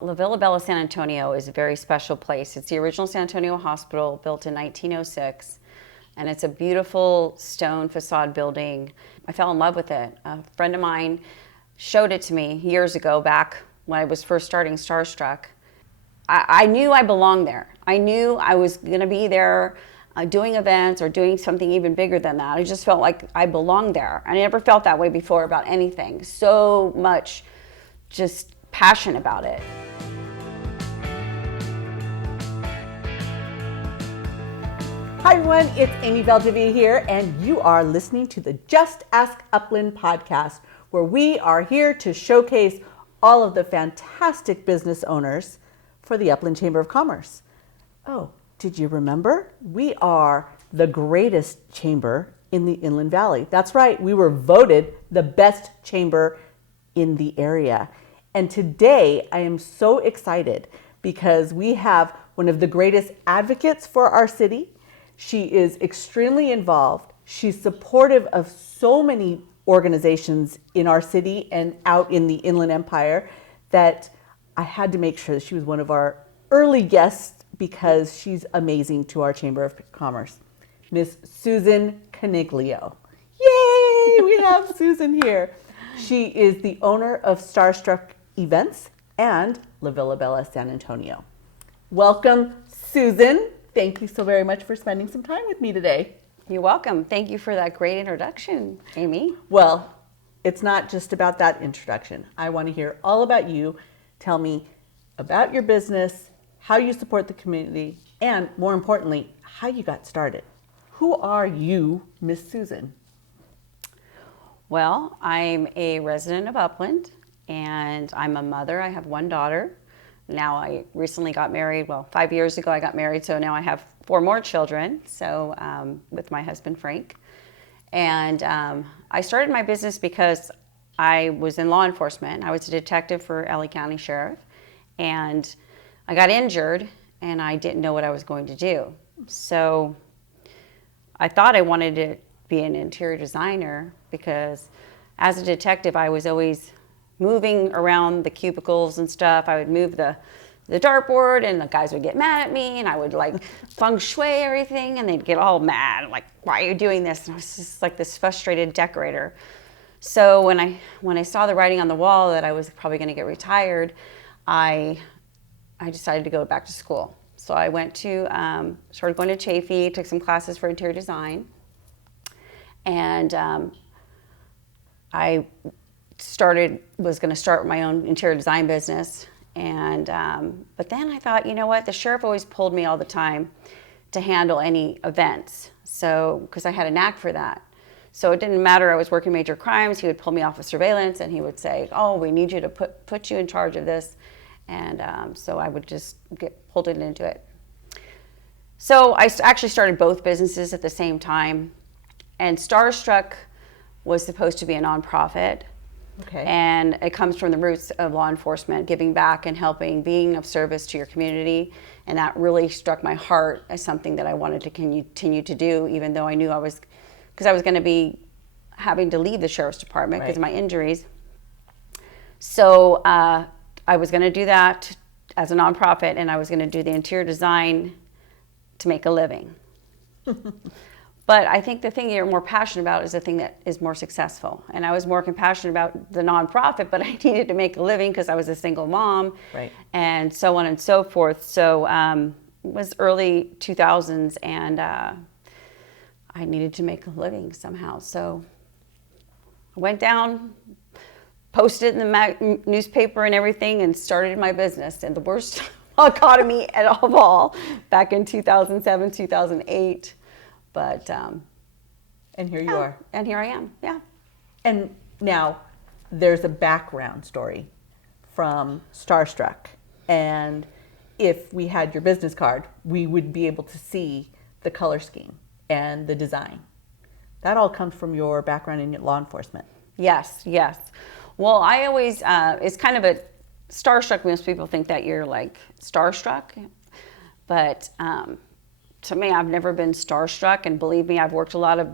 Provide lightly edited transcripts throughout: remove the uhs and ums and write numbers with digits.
La Villa Bella San Antonio is a very special place. It's the original San Antonio Hospital, built in 1906, and it's a beautiful stone facade building. I fell in love with it. A friend of mine showed it to me years ago, back when I was first starting Starstruck. I knew I belonged there. I knew I was going to be there doing events or doing something even bigger than that. I just felt like I belonged there. I never felt that way before about anything. So much just passion about it. Hi everyone, it's Amy Valdivia here, and you are listening to the Just Ask Upland podcast, where we are here to showcase all of the fantastic business owners for the Upland Chamber of Commerce. Oh, did you remember? We are the greatest chamber in the Inland Valley. That's right, we were voted the best chamber in the area. And today I am so excited because we have one of the greatest advocates for our city. She is extremely involved. She's supportive of so many organizations in our city and out in the Inland Empire that I had to make sure that she was one of our early guests because she's amazing to our Chamber of Commerce. Miss Susan Coniglio. Yay, we have Susan here. She is the owner of Starstruck Events and La Villa Bella San Antonio. Welcome, Susan. Thank you so very much for spending some time with me today. You're welcome. Thank you for that great introduction, Amy. Well, it's not just about that introduction. I want to hear all about you. Tell me about your business, how you support the community, and more importantly, how you got started. Who are you, Miss Susan? Well, I'm a resident of Upland, and I'm a mother. I have one daughter. Now I recently got married. Well, 5 years ago I got married, so now I have 4 more children. So with my husband Frank, and I started my business because I was in law enforcement. I was a detective for LA County Sheriff, and I got injured, and I didn't know what I was going to do. So I thought I wanted to be an interior designer because, as a detective, I was always moving around the cubicles and stuff. I would move the dartboard, and the guys would get mad at me, and I would like feng shui everything, and they'd get all mad. I'm like, why are you doing this? And I was just like this frustrated decorator. So when I saw the writing on the wall that I was probably going to get retired, I decided to go back to school. So I went to started going to Chafee, took some classes for interior design, and I was going to start my own interior design business, and but then I thought, you know what, the sheriff always pulled me all the time to handle any events, so because I had a knack for that. So it didn't matter, I was working major crimes, he would pull me off of surveillance and he would say, oh, we need you to put you in charge of this, and so I would just get pulled into it. So I actually started both businesses at the same time, and Starstruck was supposed to be a nonprofit. Okay. And it comes from the roots of law enforcement, giving back and helping, being of service to your community. And that really struck my heart as something that I wanted to continue to do, even though I knew I was going to be having to leave the sheriff's department because of my injuries. So I was going to do that as a nonprofit, and I was going to do the interior design to make a living. But I think the thing you're more passionate about is the thing that is more successful. And I was more compassionate about the nonprofit, but I needed to make a living because I was a single mom, Right. And so on and so forth. So it was early 2000s, and I needed to make a living somehow. So I went down, posted it in the newspaper and everything, and started my business. And the worst economy of all, back in 2007, 2008. But And here you are. And here I am, yeah. And now there's a background story from Starstruck. And if we had your business card, we would be able to see the color scheme and the design. That all comes from your background in law enforcement. Yes. Well, I always, it's kind of a starstruck. Most people think that you're like starstruck. But to me, I've never been starstruck. And believe me, I've worked a lot of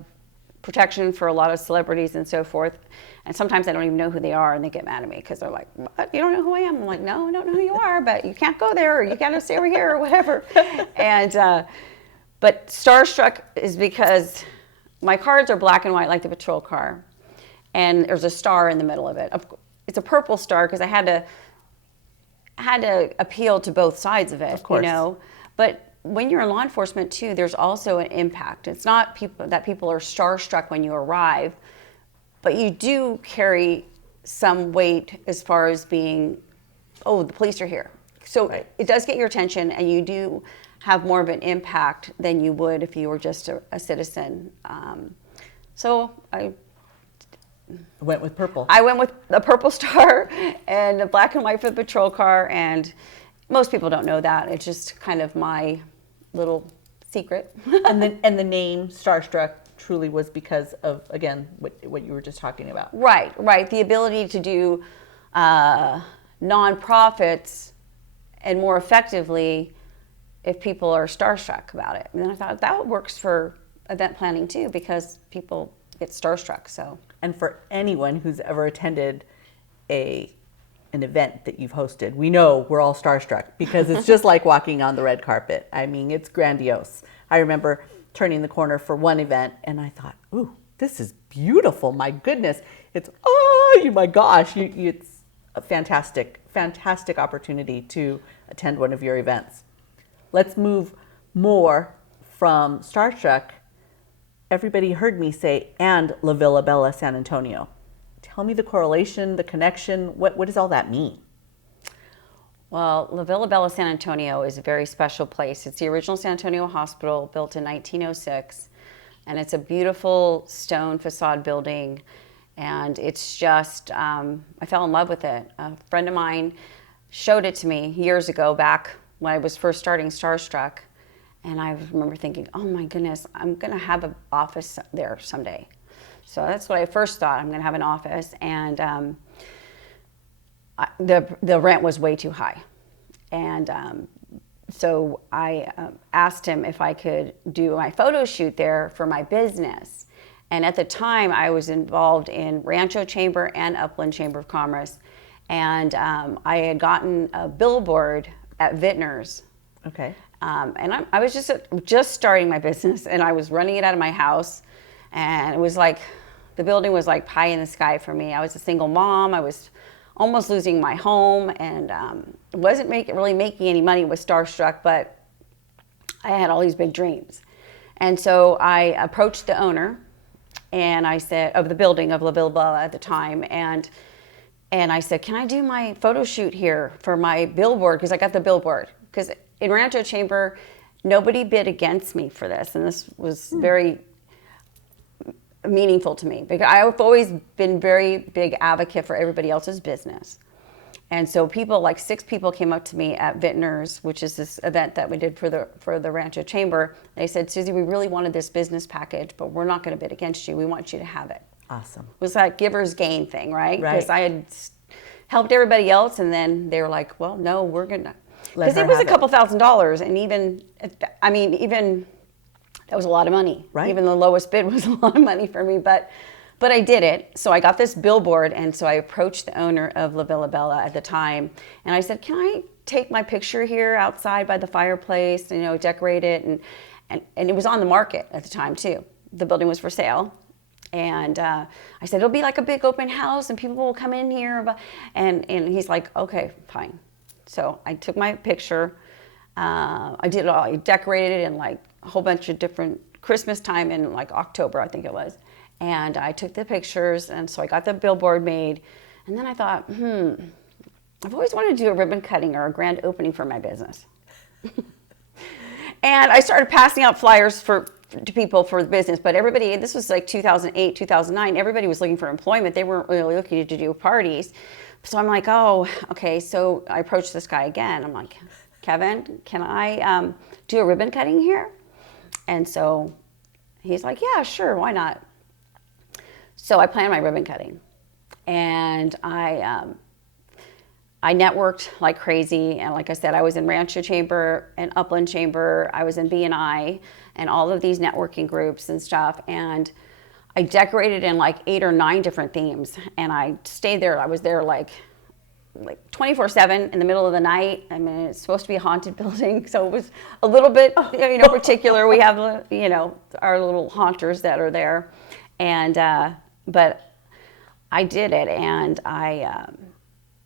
protection for a lot of celebrities and so forth. And sometimes I don't even know who they are, and they get mad at me because they're like, "What? You don't know who I am?" I'm like, "No, I don't know who you are, but you can't go there, or you got to stay over here, or whatever." And but starstruck is because my cards are black and white like the patrol car, and there's a star in the middle of it. It's a purple star because I had to appeal to both sides of it, of course. you know. But when you're in law enforcement too, there's also an impact. It's not people are starstruck when you arrive, but you do carry some weight as far as being, oh, the police are here. So right. It does get your attention, and you do have more of an impact than you would if you were just a citizen. So I went with purple. I went with a purple star and a black and white for the patrol car, and most people don't know that. It's just kind of my little secret. and the name Starstruck truly was because of, again, what you were just talking about. Right. The ability to do nonprofits and more effectively if people are starstruck about it. And then I thought that works for event planning too, because people get starstruck. So. And for anyone who's ever attended an event that you've hosted, we know we're all starstruck because it's just like walking on the red carpet. I mean, it's grandiose. I remember turning the corner for one event and I thought, ooh, this is beautiful. My goodness. It's, oh my gosh. It's a fantastic opportunity to attend one of your events. Let's move more from starstruck. Everybody heard me say, and La Villa Bella San Antonio. Tell me the correlation, the connection. What does all that mean? Well, La Villa Bella San Antonio is a very special place. It's the original San Antonio Hospital, built in 1906. And it's a beautiful stone facade building. And it's just, I fell in love with it. A friend of mine showed it to me years ago, back when I was first starting Starstruck. And I remember thinking, oh my goodness, I'm going to have an office there someday. So that's what I first thought. I'm going to have an office. And the rent was way too high. And so I asked him if I could do my photo shoot there for my business. And at the time, I was involved in Rancho Chamber and Upland Chamber of Commerce. And I had gotten a billboard at Vintners. Okay. And I was just starting my business, and I was running it out of my house, and it was like the building was like pie in the sky for me. I was a single mom. I was almost losing my home, and wasn't really making any money with Starstruck, but I had all these big dreams. And so I approached the owner, and I said, of the building of La Villa Bella at the time, and I said, can I do my photo shoot here for my billboard? Because I got the billboard. Because in Rancho Chamber, nobody bid against me for this, and this was very meaningful to me because I've always been very big advocate for everybody else's business. And so like 6 people came up to me at Vintners, which is this event that we did for the Rancho Chamber. They said, Susie, we really wanted this business package, but we're not going to bid against you. We want you to have it. Awesome. It was that giver's gain thing, right? Right. Because I had helped everybody else, and then they were like, well, no, we're going to. Because it was a couple $1,000s, and even that was a lot of money. Right. Even the lowest bid was a lot of money for me, but I did it. So I got this billboard, and so I approached the owner of La Villa Bella at the time, and I said, can I take my picture here outside by the fireplace, decorate it, and it was on the market at the time too. The building was for sale. And I said, it'll be like a big open house, and people will come in here. And he's like, okay, fine. So I took my picture. I did it all. I decorated it in like a whole bunch of different Christmas time in like October, I think it was. And I took the pictures, and so I got the billboard made. And then I thought, I've always wanted to do a ribbon cutting or a grand opening for my business. And I started passing out flyers to people for the business, but everybody, this was like 2008, 2009, everybody was looking for employment. They weren't really looking to do parties. So I'm like, oh, okay. So I approached this guy again. I'm like, Kevin, can I do a ribbon cutting here? And so he's like, yeah, sure, why not? So I planned my ribbon cutting, and I networked like crazy. And like I said, I was in Rancho Chamber and Upland Chamber. I was in BNI and all of these networking groups and stuff. And I decorated in like 8 or 9 different themes, and I stayed there. I was there like 24/7 in the middle of the night. I mean, it's supposed to be a haunted building, so it was a little bit, particular. We have, our little haunters that are there, and but I did it, and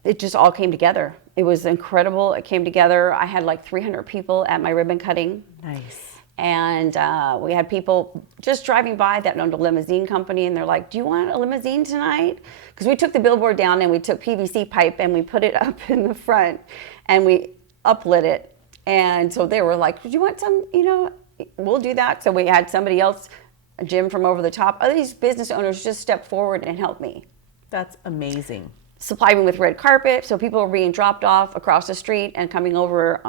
it just all came together. It was incredible. It came together. I had like 300 people at my ribbon cutting. Nice. And we had people just driving by that owned a limousine company, and they're like, "Do you want a limousine tonight?" Because we took the billboard down and we took PVC pipe and we put it up in the front and we uplit it. And so they were like, "Do you want some, we'll do that." So we had somebody else, Jim from Over the Top. Other these business owners just stepped forward and helped me. That's amazing. Supplied me with red carpet, so people were being dropped off across the street and coming over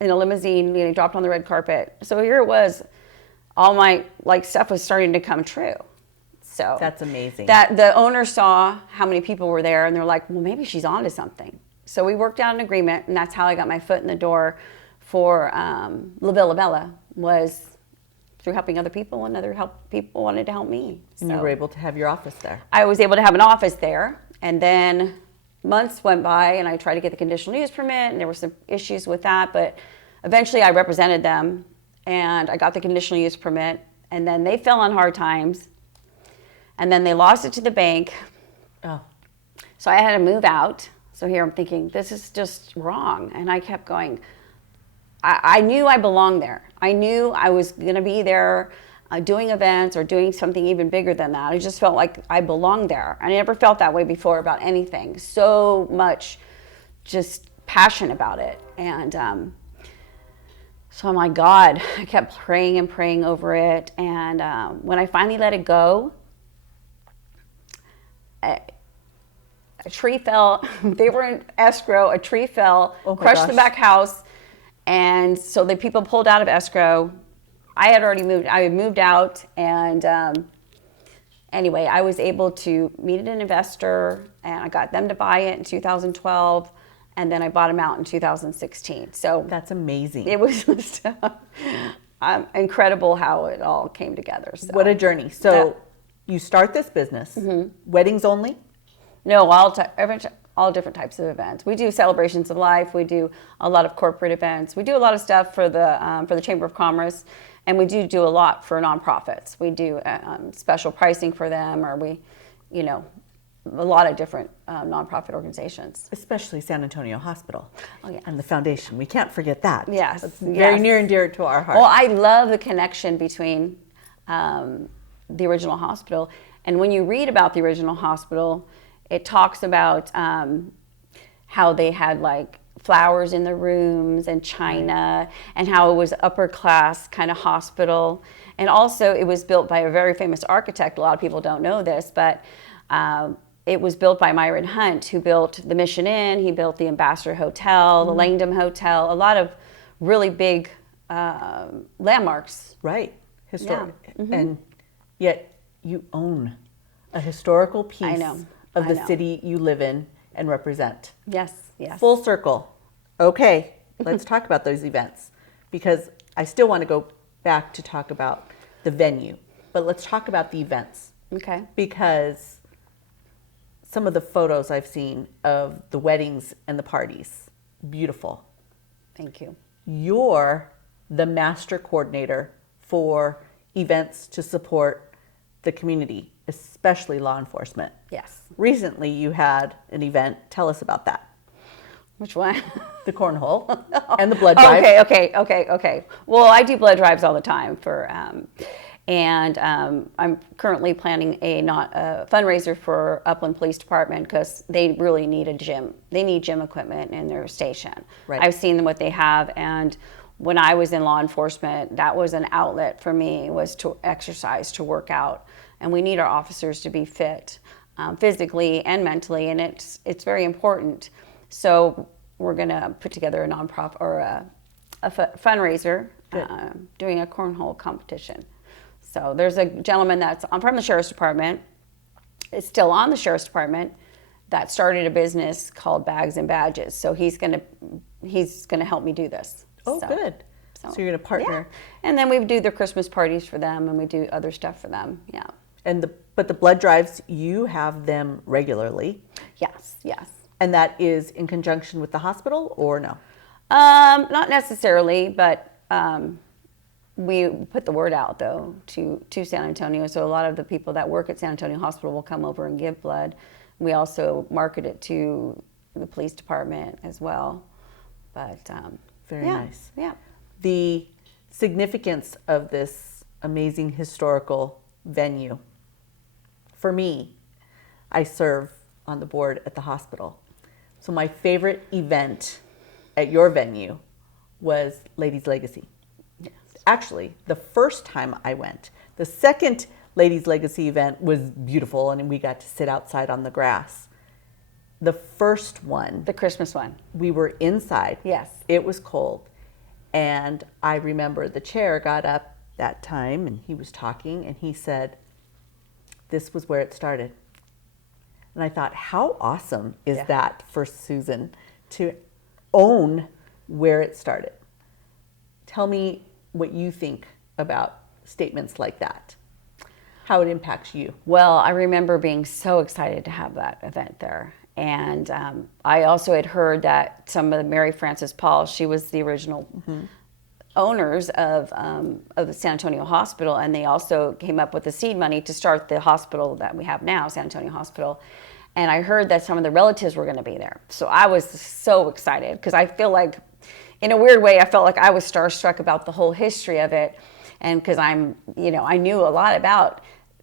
in a limousine, getting dropped on the red carpet. So here it was, all my stuff was starting to come true. So that's amazing. That the owner saw how many people were there, and they're like, "Well, maybe she's onto something." So we worked out an agreement, and that's how I got my foot in the door for La Villa Bella, was through helping other people, and people wanted to help me. And you were able to have your office there. I was able to have an office there, and then months went by, and I tried to get the conditional use permit, and there were some issues with that, but eventually I represented them, and I got the conditional use permit, and then they fell on hard times, and then they lost it to the bank. Oh. So I had to move out. So here I'm thinking, this is just wrong, and I kept going. I knew I belonged there. I knew I was going to be there doing events or doing something even bigger than that. I just felt like I belonged there. I never felt that way before about anything. So much just passion about it. And so I'm like, God, I kept praying and praying over it. And when I finally let it go, a tree fell. They were in escrow. A tree fell, crushed the back house. And so the people pulled out of escrow. I had already moved. I had moved out, and anyway, I was able to meet an investor, and I got them to buy it in 2012, and then I bought them out in 2016. So that's amazing. It was just incredible how it all came together. So. What a journey! So you start this business, weddings only? No, all different types of events. We do celebrations of life. We do a lot of corporate events. We do a lot of stuff for the Chamber of Commerce, and we do a lot for nonprofits. We do special pricing for them, or a lot of different nonprofit organizations. Especially San Antonio Hospital. Oh, yeah. And the foundation. We can't forget that. Yes. That's very near and dear to our heart. Well, I love the connection between the original hospital. And when you read about the original hospital, it talks about how they had flowers in the rooms and china, and how it was upper class kind of hospital. And also it was built by a very famous architect. A lot of people don't know this, but it was built by Myron Hunt, who built the Mission Inn. He built the Ambassador Hotel, the Langdon Hotel, a lot of really big landmarks. Right. Historic. Yeah. And yet you own a historical piece of the city you live in and represent. Yes, yes. Full circle. Okay, let's talk about those events, because I still want to go back to talk about the venue, but let's talk about the events. Okay. Because some of the photos I've seen of the weddings and the parties, beautiful. Thank you. You're the master coordinator for events to support the community, especially law enforcement. Yes. Recently you had an event. Tell us about that. Which one? The cornhole and the blood drive. Okay. Well, I do blood drives all the time and I'm currently planning a fundraiser for Upland Police Department, because they really need a gym. They need gym equipment in their station. Right. I've seen what they have, and when I was in law enforcement, that was an outlet for me, was to exercise, to work out. And we need our officers to be fit physically and mentally, and it's very important. So we're going to put together a nonprofit or a fundraiser, doing a cornhole competition. So there's a gentleman from the Sheriff's Department, is still on the Sheriff's Department, that started a business called Bags and Badges. So he's going to help me do this. Oh, good. So you're going to partner. Yeah. And then we do the Christmas parties for them, and we do other stuff for them. Yeah. But the blood drives, you have them regularly, Yes, yes. and that is in conjunction with the hospital, or no? Not necessarily, but we put the word out though to San Antonio. So a lot of the people that work at San Antonio Hospital will come over and give blood. We also market it to the police department as well. But Very nice. Yeah. The significance of this amazing historical venue. For me, I serve on the board at the hospital. So my favorite event at your venue was Ladies Legacy. Yes. Actually, the first time I went, the second Ladies Legacy event was beautiful, and we got to sit outside on the grass. The first one, The Christmas one. we were inside. Yes. It was cold. And I remember the chair got up that time and he was talking and he said, this was where it started. And I thought, how awesome is Yeah. that for Susan to own where it started? Tell me what you think about statements like that, how it impacts you. Well, I remember being so excited to have that event there. And I also had heard that some of the Mary Frances Paul, she was the original owners of the San Antonio Hospital, and they also came up with the seed money to start the hospital that we have now, San Antonio Hospital. And I heard that some of the relatives were going to be there. So I was so excited because I feel like, in a weird way, I felt like I was starstruck about the whole history of it. And because I knew a lot about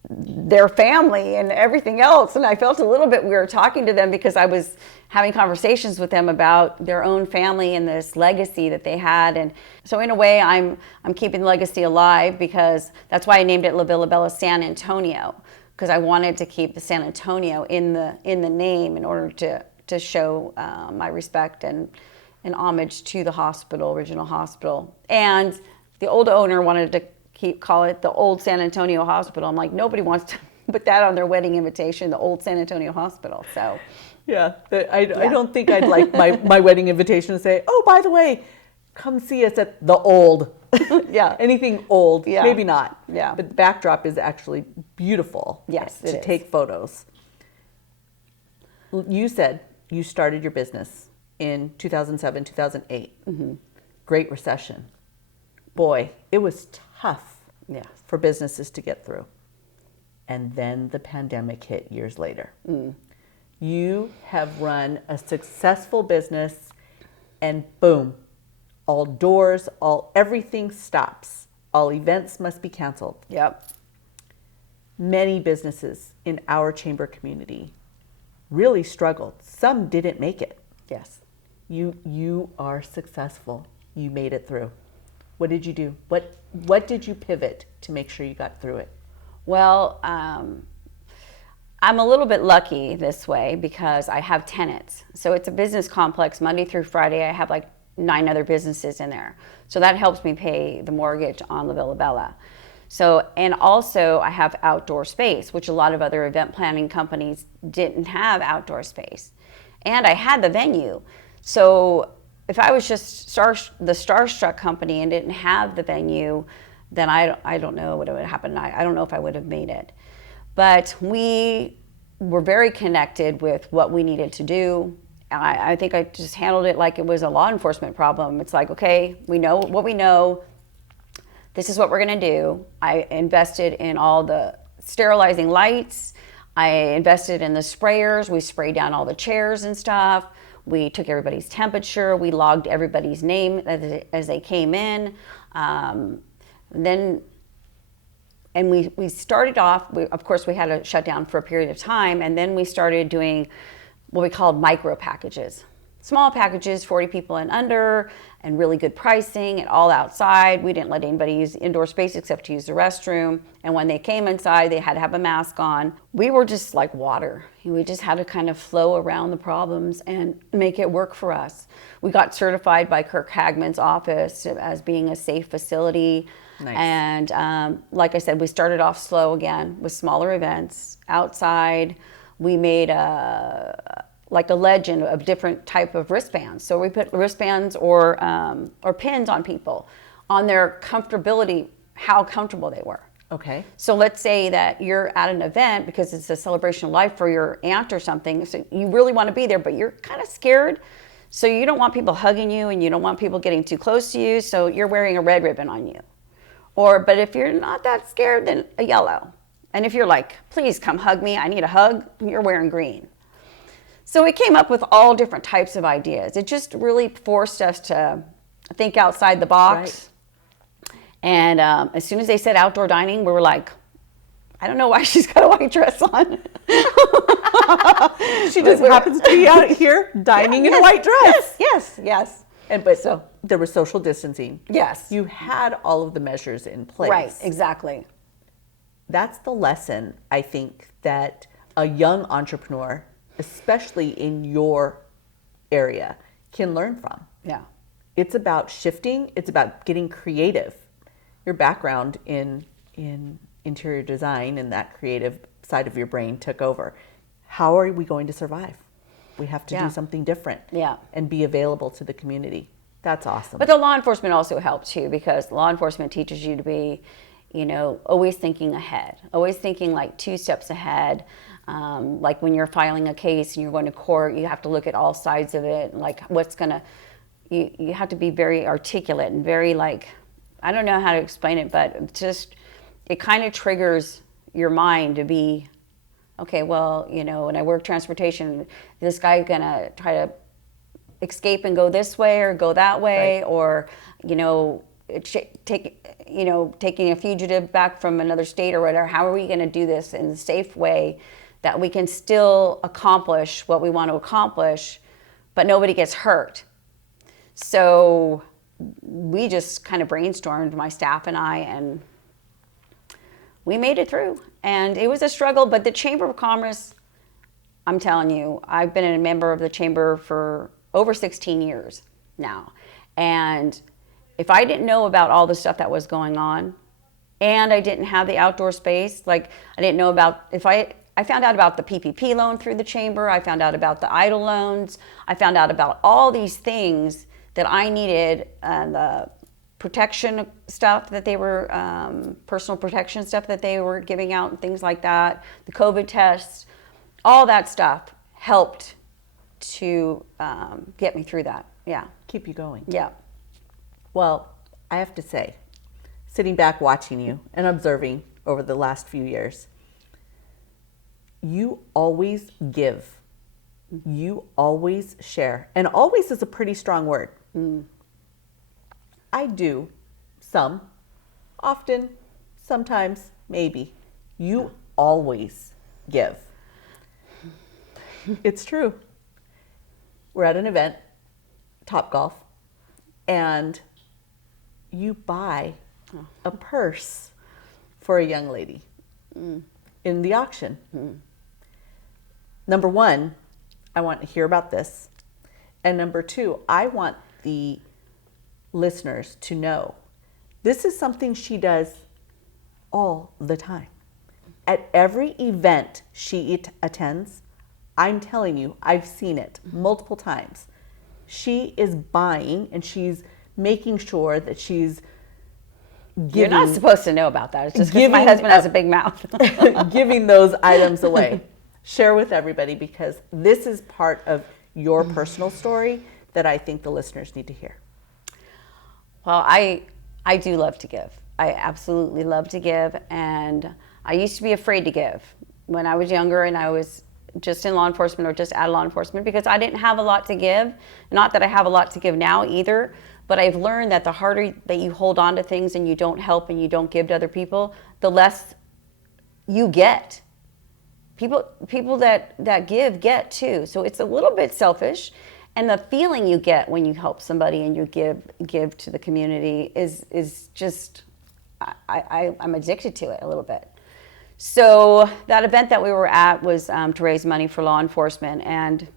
their family and everything else. And I felt a little bit weird talking to them because I was having conversations with them about their own family and this legacy that they had. And so in a way, I'm keeping the legacy alive because that's why I named it La Villa Bella San Antonio, because I wanted to keep the San Antonio in the name in order to show my respect and homage to the hospital, original hospital. And the old owner wanted to call it the Old San Antonio Hospital. I'm like, nobody wants to put that on their wedding invitation, the Old San Antonio Hospital. So, yeah, I don't think I'd like my wedding invitation to say, oh, by the way, come see us at the old. Yeah. Anything old, Yeah. maybe not. Yeah. But the backdrop is actually beautiful. Yes, to it is. take photos. You said you started your business in 2007, 2008. Mm-hmm. Great recession. Boy, it was tough yes. for businesses to get through. And then the pandemic hit years later. You have run a successful business and boom, all doors, everything stops. All events must be canceled. Yep. Many businesses in our chamber community really struggled. Some didn't make it. Yes. You are successful. You made it through. What did you do? What did you pivot to make sure you got through it? Well, I'm a little bit lucky this way because I have tenants. So it's a business complex. Monday through Friday, I have like 9 other businesses in there. So that helps me pay the mortgage on La Villa Bella. So, and also I have outdoor space, which a lot of other event planning companies didn't have outdoor space. And I had the venue. So if I was just the Starstruck company and didn't have the venue, then I don't know what would happen. I don't know if I would have made it. But we were very connected with what we needed to do. I think I just handled it like it was a law enforcement problem. It's like, okay, we know what we know. This is what we're going to do. I invested in all the sterilizing lights. I invested in the sprayers. We sprayed down all the chairs and stuff. We took everybody's temperature. We logged everybody's name as they came in. And we started off, of course, we had to shut down for a period of time, and then we started doing what we called micro packages. Small packages, 40 people and under, and really good pricing, and all outside. We didn't let anybody use indoor space except to use the restroom. And when they came inside, they had to have a mask on. We were just like water. We just had to kind of flow around the problems and make it work for us. We got certified by Kirk Hagman's office as being a safe facility. Nice. And like I said, we started off slow again with smaller events outside. We made a legend of different type of wristbands. So we put wristbands or pins on people on their comfortability, how comfortable they were. Okay. So let's say that you're at an event because it's a celebration of life for your aunt or something. So you really want to be there, but you're kind of scared. So you don't want people hugging you and you don't want people getting too close to you. So you're wearing a red ribbon on you. But if you're not that scared, then a yellow. And if you're like, please come hug me, I need a hug, you're wearing green. So we came up with all different types of ideas. It just really forced us to think outside the box. Right. And as soon as they said outdoor dining, we were like, I don't know why she's got a white dress on. She just happens to be out here dining in a white dress. Yes. But so there was social distancing. Yes. You had all of the measures in place. Right, exactly. That's the lesson, I think, that a young entrepreneur, especially in your area, can learn from. Yeah. It's about shifting. It's about getting creative. Your background in interior design and that creative side of your brain took over. How are we going to survive? We have to do something different. Yeah. And be available to the community. That's awesome. But the law enforcement also helped too, because law enforcement teaches you to be, always thinking ahead, always thinking like 2 steps ahead. Like when you're filing a case and you're going to court, you have to look at all sides of it. Like you have to be very articulate and very I don't know how to explain it, but it kind of triggers your mind to be, okay, well, when I work transportation, this guy gonna try to escape and go this way or go that way, right. Or, taking a fugitive back from another state or whatever. How are we gonna do this in a safe way that we can still accomplish what we want to accomplish, but nobody gets hurt? So we just kind of brainstormed, my staff and I, and we made it through. And it was a struggle, but the Chamber of Commerce, I'm telling you, I've been a member of the Chamber for over 16 years now. And if I didn't know about all the stuff that was going on, and I didn't have the outdoor space, I didn't know about, I found out about the PPP loan through the Chamber, I found out about the EIDL loans, I found out about all these things that I needed, the protection stuff that they were, personal protection stuff that they were giving out and things like that, the COVID tests, all that stuff helped to get me through that. Yeah. Keep you going. Yeah. Well, I have to say, sitting back watching you and observing over the last few years, you always give. You always share. And always is a pretty strong word. Mm. I do. Some. Often. Sometimes. Maybe. You always give. It's true. We're at an event, Topgolf, and you buy a purse for a young lady in the auction. Number one, I want to hear about this. And number two, I want the listeners to know this is something she does all the time. At every event she attends, I'm telling you, I've seen it multiple times. She is buying and she's making sure that she's giving. You're not supposed to know about that. It's just because my husband has a big mouth. Giving those items away. Share with everybody, because this is part of your personal story that I think the listeners need to hear. Well, I do love to give. I absolutely love to give. And I used to be afraid to give when I was younger and I was just in law enforcement or just out of law enforcement, because I didn't have a lot to give. Not that I have a lot to give now either, but I've learned that the harder that you hold on to things and you don't help and you don't give to other people, the less you get. People that give get too. So it's a little bit selfish. And the feeling you get when you help somebody and you give to the community is just, I'm addicted to it a little bit. So that event that we were at was to raise money for law enforcement, and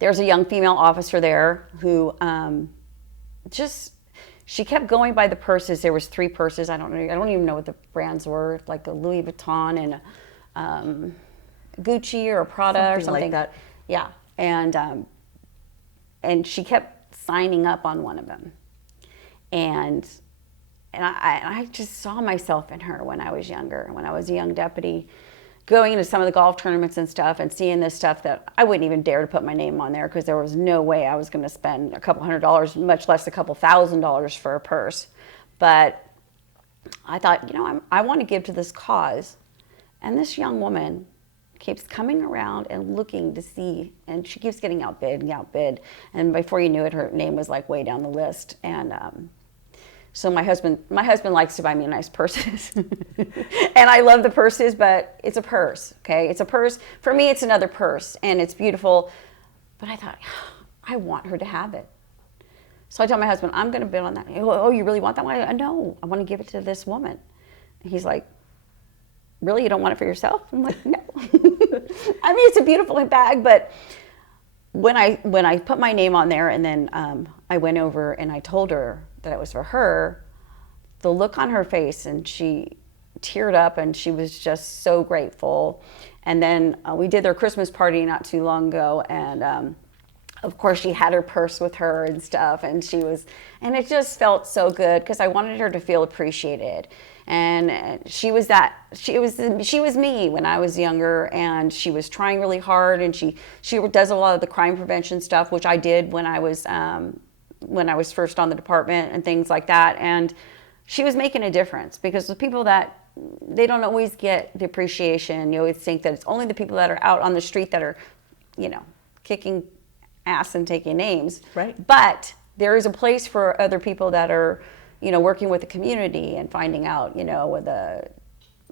there's a young female officer there who she kept going by the purses. There was 3 purses. I don't even know what the brands were, like a Louis Vuitton and a Gucci or a Prada or something like that. Yeah, and she kept signing up on one of them, and I just saw myself in her when I was younger, when I was a young deputy, going into some of the golf tournaments and stuff and seeing this stuff that I wouldn't even dare to put my name on there because there was no way I was going to spend a couple $100, much less a couple $1,000 for a purse. But I thought, I want to give to this cause. And this young woman keeps coming around and looking to see, and she keeps getting outbid and outbid. And before you knew it, her name was like way down the list. And so my husband likes to buy me nice purses. And I love the purses, but it's a purse, okay? It's a purse. For me, it's another purse, and it's beautiful. But I thought, I want her to have it. So I tell my husband, I'm going to bid on that. Oh, you really want that one? No, I want to give it to this woman. And he's like, really? You don't want it for yourself? I'm like, no. I mean, it's a beautiful bag, but when I put my name on there and then I went over and I told her that it was for her, the look on her face, and she teared up and she was just so grateful. And then we did their Christmas party not too long ago, and of course she had her purse with her and stuff, and it just felt so good because I wanted her to feel appreciated. And she was me when I was younger, and she was trying really hard, and she does a lot of the crime prevention stuff, which I did when I was first on the department and things like that. And she was making a difference because the people that they don't always get the appreciation. You always think that it's only the people that are out on the street that are, kicking ass and taking names. Right. But there is a place for other people that are, working with the community and finding out,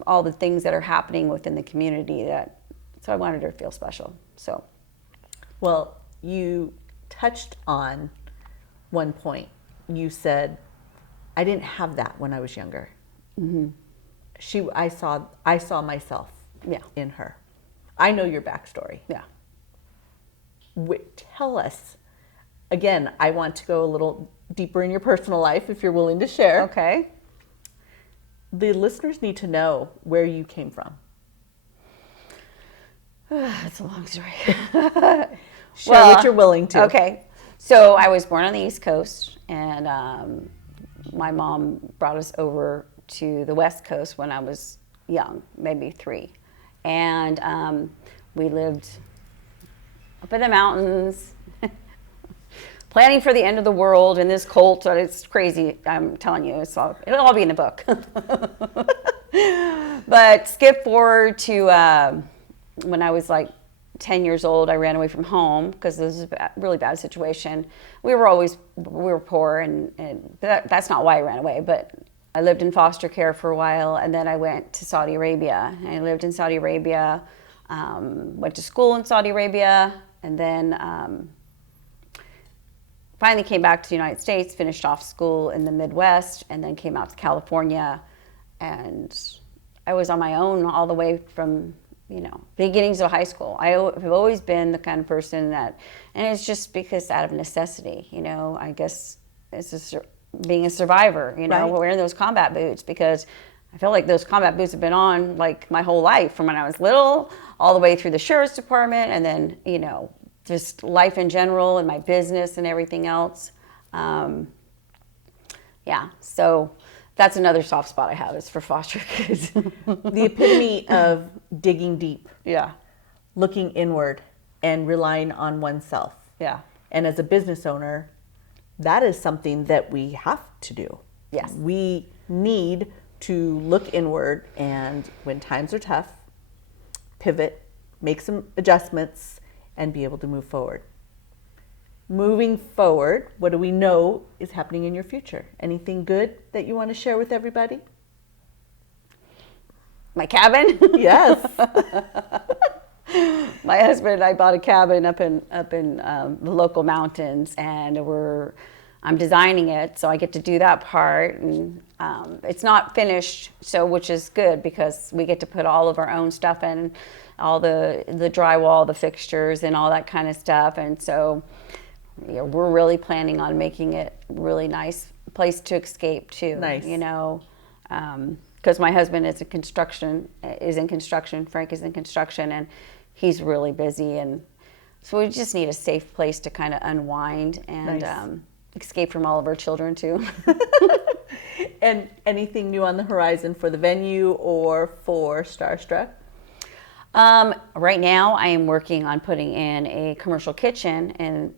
all the things that are happening within the community. So I wanted her to feel special. So. Well, you touched on one point. You said, I didn't have that when I was younger. Mm-hmm. I saw myself in her. I know your backstory. Yeah. Tell us, again, I want to go a little deeper in your personal life if you're willing to share. Okay. The listeners need to know where you came from. That's a long story. Share what you're willing to. Okay. So I was born on the East Coast, and my mom brought us over to the West Coast when I was young, maybe 3. And we lived up in the mountains, planning for the end of the world in this cult. It's crazy. I'm telling you, it'll all be in the book. But skip forward to when I was like 10 years old. I ran away from home because this was a really bad situation. We were poor, and that's not why I ran away, but I lived in foster care for a while, and then I went to Saudi Arabia. I lived in Saudi Arabia, went to school in Saudi Arabia, and then finally came back to the United States, finished off school in the Midwest, and then came out to California. And I was on my own all the way from, beginnings of high school. I have always been the kind of person and it's just because out of necessity, I guess it's just being a survivor, Right. wearing those combat boots, because I feel like those combat boots have been on like my whole life, from when I was little all the way through the sheriff's department, and then, just life in general and my business and everything else. So that's another soft spot I have, is for foster kids. The epitome of digging deep. Yeah. Looking inward and relying on oneself. Yeah. And as a business owner, that is something that we have to do. Yes. We need to look inward, and when times are tough, pivot, make some adjustments, and be able to move forward. Moving forward, what do we know is happening in your future? Anything good that you want to share with everybody? My cabin? Yes. My husband and I bought a cabin up in the local mountains, and I'm designing it, so I get to do that part. And it's not finished, which is good, because we get to put all of our own stuff in, all the drywall, the fixtures, and all that kind of stuff. And so we're really planning on making it a really nice place to escape too. Nice. Because my husband is in construction. Frank is in construction, and he's really busy, and so we just need a safe place to kind of unwind and Nice. escape from all of our children too. And anything new on the horizon for the venue or for Starstruck? Right now, I am working on putting in a commercial kitchen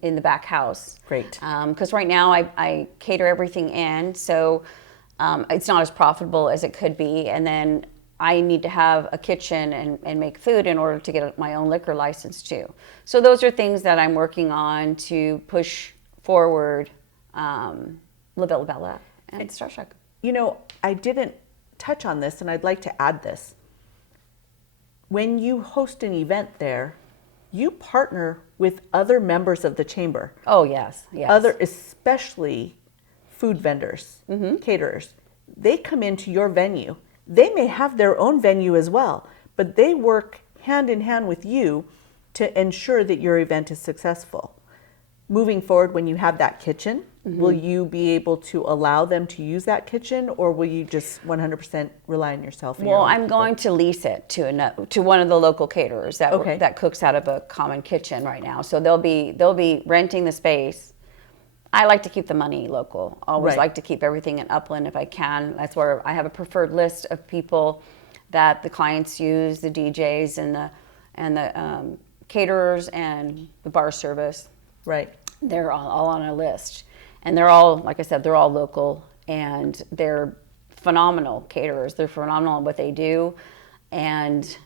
in the back house. Great. Because right now I cater everything in, so it's not as profitable as it could be. And then I need to have a kitchen and make food in order to get my own liquor license too. So those are things that I'm working on to push forward La Villa Bella and Starstruck. You know, I didn't touch on this, and I'd like to add this. When you host an event there, you partner with other members of the chamber. Oh, yes, yes. Especially food vendors, caterers. They come into your venue. They may have their own venue as well, but they work hand in hand with you to ensure that your event is successful. Moving forward, when you have that kitchen, will you be able to allow them to use that kitchen, or will you just 100% rely on yourself? Well, I'm going to lease it to one of the local caterers that cooks out of a common kitchen right now. So they'll be renting the space. I like to keep the money local. Always like to keep everything in Upland if I can. That's where I have a preferred list of people that the clients use, the DJs and the caterers and the bar service. Right. They're all on a list. And they're all, like I said, they're all local, and they're phenomenal caterers. They're phenomenal at what they do, and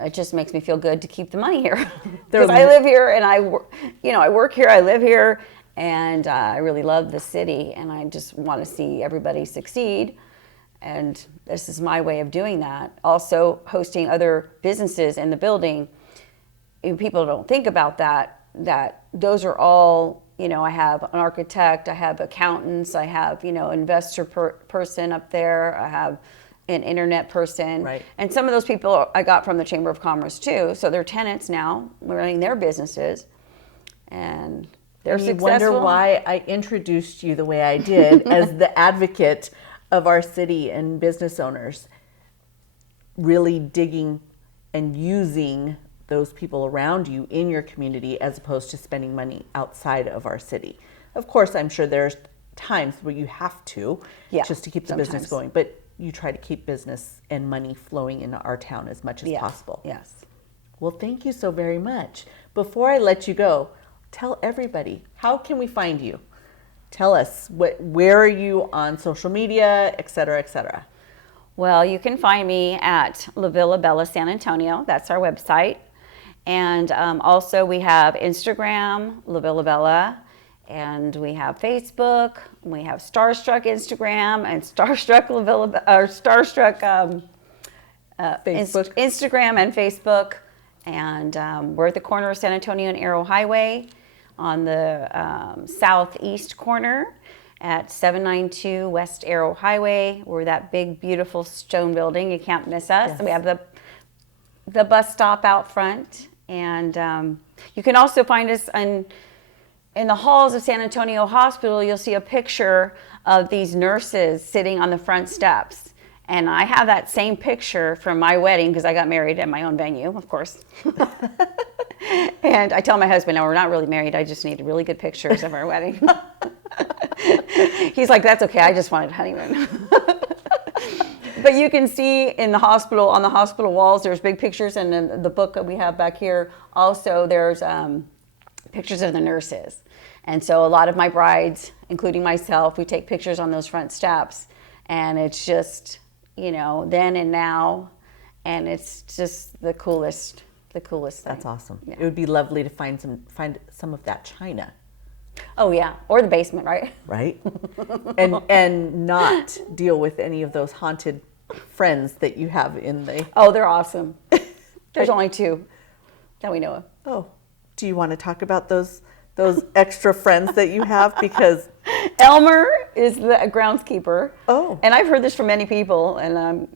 it just makes me feel good to keep the money here. Because I live here, and I work here, I live here, and I really love the city, and I just want to see everybody succeed. And this is my way of doing that. Also, hosting other businesses in the building. People don't think about that those are all, I have an architect, I have accountants, I have, investor person up there, I have an internet person. Right. And some of those people I got from the Chamber of Commerce too. So they're tenants now, running their businesses, and they're successful. You wonder why I introduced you the way I did as the advocate of our city and business owners, really digging and using those people around you in your community as opposed to spending money outside of our city. Of course, I'm sure there's times where you have to just to keep the business going, but you try to keep business and money flowing into our town as much as possible. Yes. Well, thank you so very much. Before I let you go, tell everybody, how can we find you? Tell us, where are you on social media, et cetera, et cetera? Well, you can find me at La Villa Bella San Antonio. That's our website. And also we have Instagram, La Villa Bella, and we have Facebook. We have Starstruck Instagram and Starstruck La Villa, or Starstruck Facebook. Instagram and Facebook. And we're at the corner of San Antonio and Arrow Highway on the southeast corner at 792 West Arrow Highway. We're that big, beautiful stone building. You can't miss us. Yes. We have the bus stop out front. And you can also find us in the halls of San Antonio Hospital. You'll see a picture of these nurses sitting on the front steps. And I have that same picture from my wedding, because I got married at my own venue, of course. And I tell my husband, no, we're not really married. I just need really good pictures of our wedding. He's like, that's okay. I just wanted a honeymoon. But you can see in the hospital, on the hospital walls, there's big pictures, and in the book that we have back here, also there's pictures of the nurses. And so a lot of my brides, including myself, we take pictures on those front steps, and it's just, then and now, and it's just the coolest thing. That's awesome. Yeah. It would be lovely to find some of that china. Oh yeah, or the basement, right? Right? and not deal with any of those haunted friends that you have in the... Oh, they're awesome. There's only 2 that we know of. Oh, do you want to talk about those extra friends that you have? Because Elmer is the groundskeeper. Oh. And I've heard this from many people, and I'm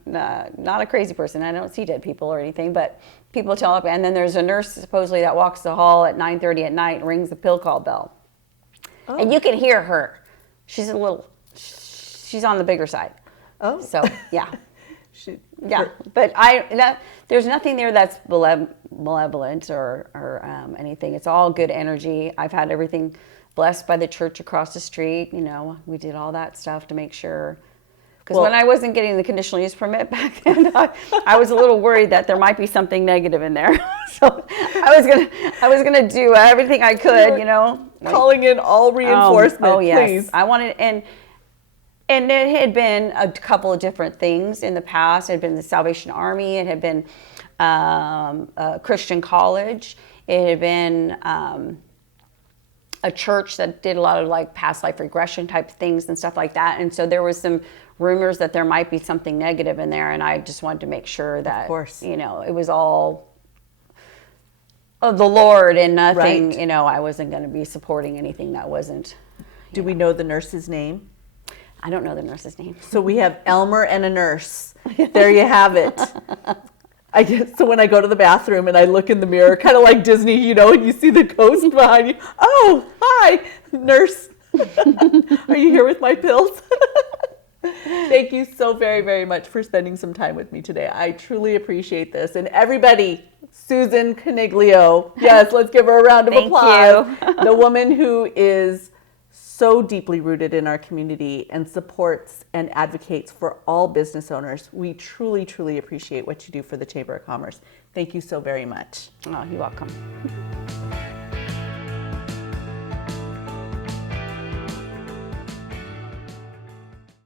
not a crazy person. I don't see dead people or anything, but people tell up. And then there's a nurse supposedly that walks the hall at 9:30 at night and rings the pill call bell. Oh. And you can hear her. She's on the bigger side. Oh. So, yeah. But there's nothing there that's malevolent or anything. It's all good energy. I've had everything blessed by the church across the street. You know, we did all that stuff to make sure. Because Well- when I wasn't getting the conditional use permit back then, I was a little worried that there might be something negative in there. So I was gonna do everything I could, you know. Calling in all reinforcement, Oh yes, please. I wanted, and it had been a couple of different things in the past. It had been the Salvation Army. It had been a Christian college. It had been a church that did a lot of like past life regression type things and stuff like that. And so there was some rumors that there might be something negative in there, and I just wanted to make sure that, of course, you know, it was all of the Lord and nothing, right. You know, I wasn't going to be supporting anything that wasn't. Do we know the nurse's name? I don't know the nurse's name. So we have Elmer and a nurse. There you have it. I guess so when I go to the bathroom and I look in the mirror, kind of like Disney, you know, and you see the ghost behind you. Oh, hi, nurse. Are you here with my pills? Thank you so very, very much for spending some time with me today. I truly appreciate this. And everybody, Susan Coniglio, yes, let's give her a round of applause. Thank you. The woman who is so deeply rooted in our community and supports and advocates for all business owners. We truly, truly appreciate what you do for the Chamber of Commerce. Thank you so very much. Oh, you're welcome.